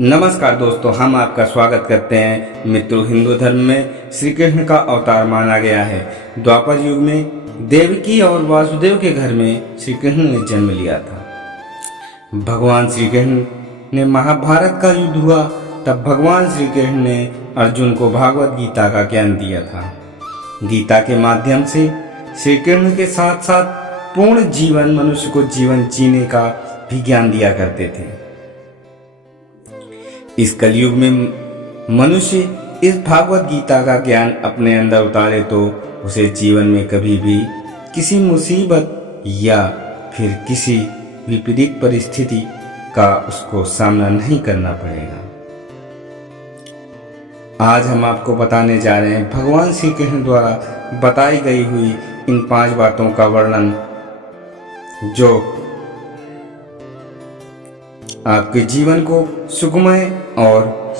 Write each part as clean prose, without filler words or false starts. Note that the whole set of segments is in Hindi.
नमस्कार दोस्तों, हम आपका स्वागत करते हैं। मित्रों, हिंदू धर्म में श्री कृष्ण का अवतार माना गया है। द्वापर युग में देवकी और वासुदेव के घर में श्री कृष्ण ने जन्म लिया था। भगवान श्री कृष्ण ने महाभारत का युद्ध हुआ तब भगवान श्री कृष्ण ने अर्जुन को भागवत गीता का ज्ञान दिया था। गीता के माध्यम से श्री कृष्ण के साथ साथ पूर्ण जीवन मनुष्य को जीवन जीने का भी ज्ञान दिया करते थे। इस कलयुग में मनुष्य इस भागवत गीता का ज्ञान अपने अंदर उतारे तो उसे जीवन में कभी भी किसी मुसीबत या फिर किसी विपरीत परिस्थिति का उसको सामना नहीं करना पड़ेगा। आज हम आपको बताने जा रहे हैं भगवान श्री कृष्ण द्वारा बताई गई हुई इन 5 बातों का वर्णन जो आपके जीवन को सुखमय और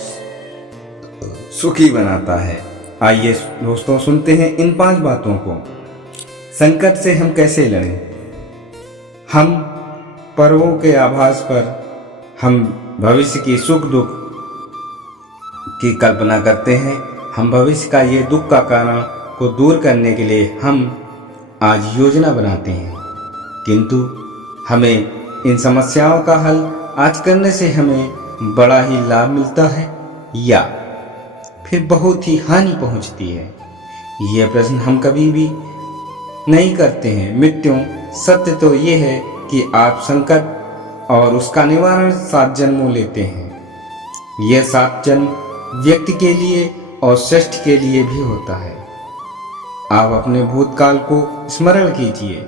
सुखी बनाता है। आइए दोस्तों, सुनते हैं इन 5 बातों को। संकट से हम कैसे लड़ें? हम पर्वों के आभास पर हम भविष्य की सुख दुख की कल्पना करते हैं। हम भविष्य का ये दुख का कारण को दूर करने के लिए हम आज योजना बनाते हैं, किंतु हमें इन समस्याओं का हल आज करने से हमें बड़ा ही लाभ मिलता है या फिर बहुत ही हानि पहुंचती है, यह प्रश्न हम कभी भी नहीं करते हैं। मित्रों, सत्य तो ये है कि आप संकट और उसका निवारण 7 जन्मों लेते हैं। यह 7 जन्म व्यक्ति के लिए और श्रेष्ठ के लिए भी होता है। आप अपने भूतकाल को स्मरण कीजिए।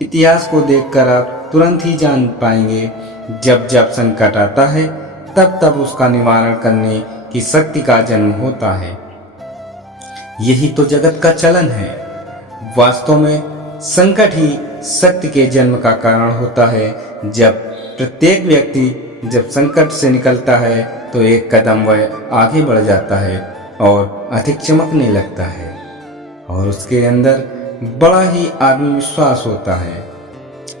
इतिहास को देखकर आप तुरंत ही जान पाएंगे जब जब संकट आता है तब तब उसका निवारण करने की शक्ति का जन्म होता है। यही तो जगत का चलन है। वास्तव में संकट ही शक्ति के जन्म का कारण होता है। जब प्रत्येक व्यक्ति जब संकट से निकलता है तो एक कदम वह आगे बढ़ जाता है और अधिक चमकने लगता है और उसके अंदर बड़ा ही आत्मविश्वास होता है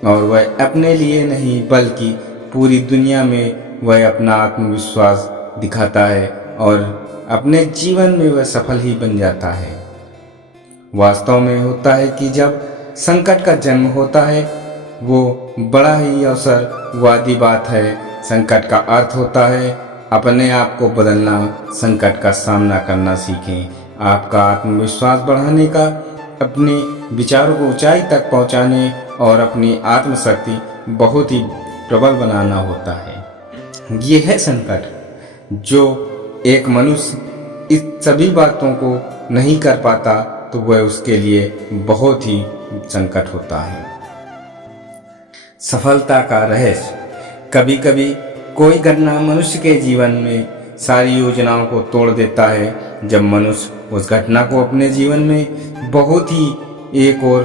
और वह अपने लिए नहीं बल्कि पूरी दुनिया में वह अपना आत्मविश्वास दिखाता है और अपने जीवन में वह सफल ही बन जाता है। वास्तव में होता है कि जब संकट का जन्म होता है वो बड़ा ही अवसरवादी बात है। संकट का अर्थ होता है अपने आप को बदलना, संकट का सामना करना सीखें। आपका आत्मविश्वास बढ़ाने का, अपने विचारों को ऊंचाई तक पहुंचाने और अपनी आत्मशक्ति बहुत ही प्रबल बनाना होता है। ये है संकट। जो एक मनुष्य इस सभी बातों को नहीं कर पाता तो वह उसके लिए बहुत ही संकट होता है। सफलता का रहस्य। कभी कभी कोई घटना मनुष्य के जीवन में सारी योजनाओं को तोड़ देता है। जब मनुष्य उस घटना को अपने जीवन में बहुत ही एक और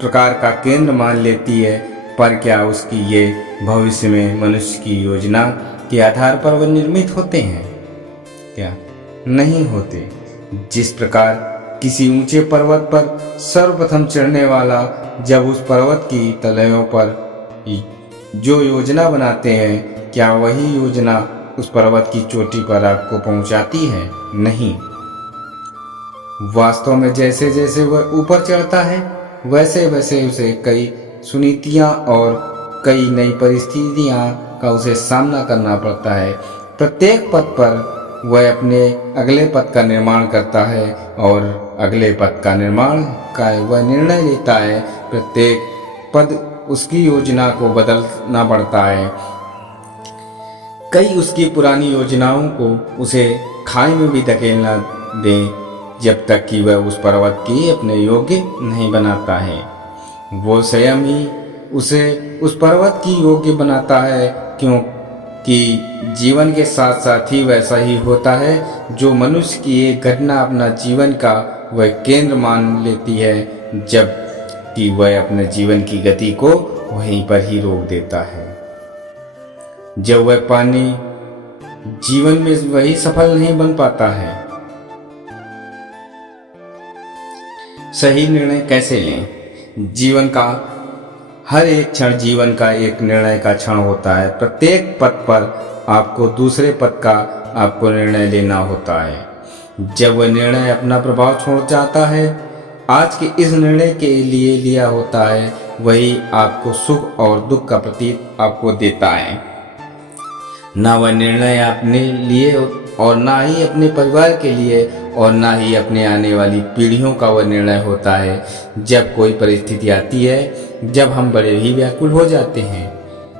प्रकार का केंद्र मान लेती है, पर क्या उसकी ये भविष्य में मनुष्य की योजना के आधार पर वह निर्मित होते हैं? क्या नहीं होते। जिस प्रकार किसी ऊंचे पर्वत पर सर्वप्रथम चढ़ने वाला जब उस पर्वत की तलयों पर जो योजना बनाते हैं, क्या वही योजना उस पर्वत की चोटी पर आपको पहुंचाती है? नहीं। वास्तव में जैसे जैसे वह ऊपर चढ़ता है वैसे वैसे उसे कई सुनीतियाँ और कई नई परिस्थितियाँ का उसे सामना करना पड़ता है। प्रत्येक पद पर वह अपने अगले पद का निर्माण करता है और अगले पद का निर्माण का वह निर्णय लेता है। प्रत्येक पद उसकी योजना को बदलना पड़ता है। कई उसकी पुरानी योजनाओं को उसे खाई में भी धकेलना दें जब तक कि वह उस पर्वत की अपने योग्य नहीं बनाता है। वो स्वयं ही उसे उस पर्वत की योग्य बनाता है, क्योंकि जीवन के साथ साथ ही वैसा ही होता है। जो मनुष्य की एक घटना अपना जीवन का वह केंद्र मान लेती है, जब कि वह अपने जीवन की गति को वहीं पर ही रोक देता है। जब वह पानी जीवन में वही सफल नहीं बन पाता है। सही निर्णय कैसे लें? जीवन का हर एक क्षण जीवन का एक निर्णय का क्षण होता है। प्रत्येक पद पर आपको दूसरे पद का आपको निर्णय लेना होता है। जब वह निर्णय अपना प्रभाव छोड़ जाता है, आज के इस निर्णय के लिए लिया होता है, वही आपको सुख और दुख का प्रतीक आपको देता है। ना वह निर्णय अपने लिए और ना ही अपने परिवार के लिए और ना ही अपने आने वाली पीढ़ियों का वह निर्णय होता है। जब कोई परिस्थिति आती है, जब हम बड़े ही व्याकुल हो जाते हैं,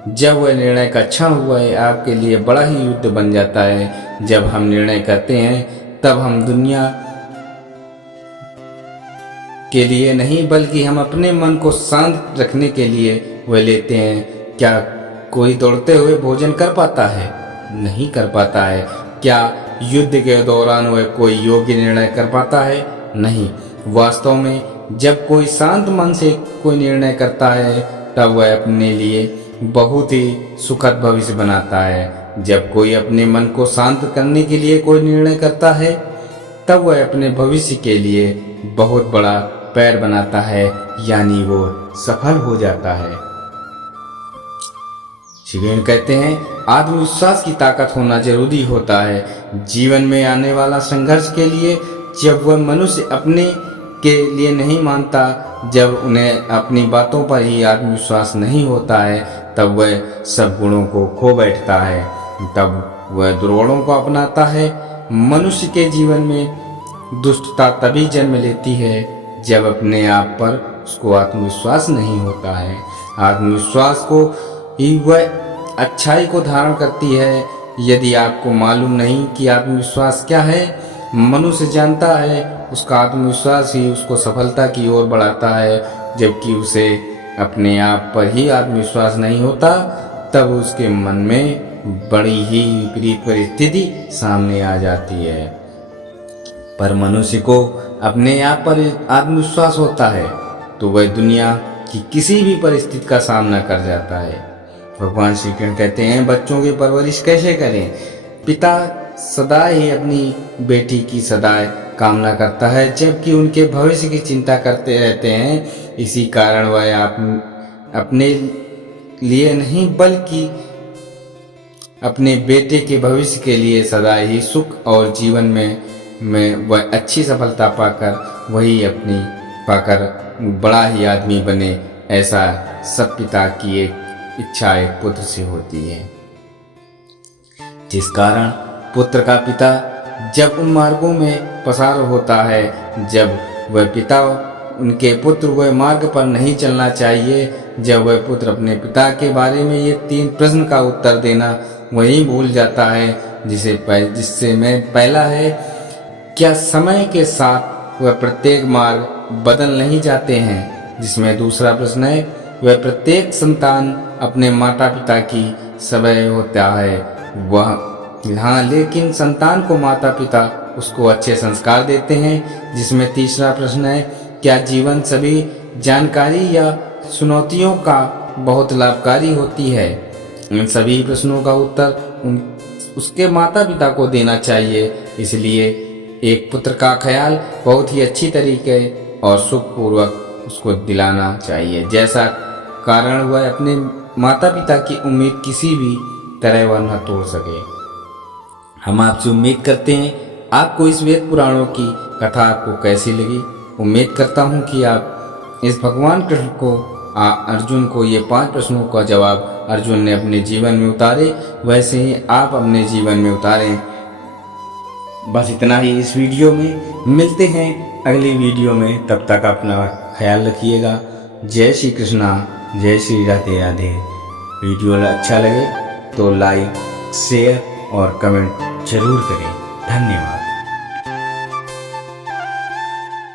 जब वह निर्णय का क्षण हुआ है आपके लिए बड़ा ही युद्ध बन जाता है। जब हम निर्णय करते हैं तब हम दुनिया के लिए नहीं बल्कि हम अपने मन को शांत रखने के लिए वह लेते हैं। क्या कोई दौड़ते हुए भोजन कर पाता है? नहीं कर पाता है। क्या युद्ध के दौरान वह कोई योग्य निर्णय कर पाता है? नहीं। वास्तव में जब कोई शांत मन से कोई निर्णय करता है तब वह अपने लिए बहुत ही सुखद भविष्य बनाता है। जब कोई अपने मन को शांत करने के लिए कोई निर्णय करता है तब वह अपने भविष्य के लिए बहुत बड़ा पैर बनाता है, यानी वो सफल हो जाता है। शिवेन कहते हैं आत्मविश्वास की ताकत होना जरूरी होता है जीवन में आने वाला संघर्ष के लिए। जब वह मनुष्य अपने के लिए नहीं मानता, जब उन्हें अपनी बातों पर ही आत्मविश्वास नहीं होता है, तब वह सब गुणों को खो बैठता है, तब वह दुर्गुणों को अपनाता है। मनुष्य के जीवन में दुष्टता तभी जन्म लेती है जब अपने आप पर उसको आत्मविश्वास नहीं होता है। आत्मविश्वास को ही वह अच्छाई को धारण करती है। यदि आपको मालूम नहीं कि आत्मविश्वास क्या है, मनुष्य जानता है उसका आत्मविश्वास ही उसको सफलता की ओर बढ़ाता है, जबकि उसे अपने आप पर ही आत्मविश्वास नहीं होता, तब उसके मन में बड़ी ही विपरीत परिस्थिति सामने आ जाती है। पर मनुष्य को अपने आप पर आत्मविश्वास होता है तो वह दुनिया की किसी भी परिस्थिति का सामना कर जाता है। भगवान श्री कृष्ण कहते हैं बच्चों की परवरिश कैसे करें? पिता सदा ही अपनी बेटी की सदा कामना करता है, जबकि उनके भविष्य की चिंता करते रहते हैं। इसी कारण वह अपने लिए नहीं बल्कि अपने बेटे के भविष्य के लिए सदा ही सुख और जीवन में वह अच्छी सफलता पाकर बड़ा ही आदमी बने, ऐसा सब पिता की एक इच्छा एक पुत्र से होती है। जिस कारण पुत्र का पिता जब उन मार्गों में पसार होता है, जब वह पिता उनके पुत्र वह मार्ग पर नहीं चलना चाहिए, जब वह पुत्र अपने पिता के बारे में ये 3 प्रश्न का उत्तर देना वही भूल जाता है जिससे मैं पहला है, क्या समय के साथ वह प्रत्येक मार्ग बदल नहीं जाते हैं? जिसमें दूसरा प्रश्न है, वह प्रत्येक संतान अपने माता पिता की समय होता है वह हाँ, लेकिन संतान को माता पिता उसको अच्छे संस्कार देते हैं। जिसमें तीसरा प्रश्न है, क्या जीवन सभी जानकारी या चुनौतियों का बहुत लाभकारी होती है? इन सभी प्रश्नों का उत्तर उसके माता पिता को देना चाहिए। इसलिए एक पुत्र का ख्याल बहुत ही अच्छी तरीके और सुखपूर्वक उसको दिलाना चाहिए, जैसा कारण वह अपने माता पिता की उम्मीद किसी भी तरह वह न तोड़ सके। हम आपसे उम्मीद करते हैं आपको इस वेद पुराणों की कथा आपको कैसी लगी। उम्मीद करता हूँ कि आप इस भगवान कृष्ण को अर्जुन को ये 5 प्रश्नों का जवाब अर्जुन ने अपने जीवन में उतारे, वैसे ही आप अपने जीवन में उतारें। बस इतना ही इस वीडियो में। मिलते हैं अगली वीडियो में, तब तक अपना ख्याल रखिएगा। जय श्री कृष्णा, जय श्री राधे राधे। वीडियो अच्छा लगे तो लाइक, शेयर और कमेंट जरूर करें। धन्यवाद।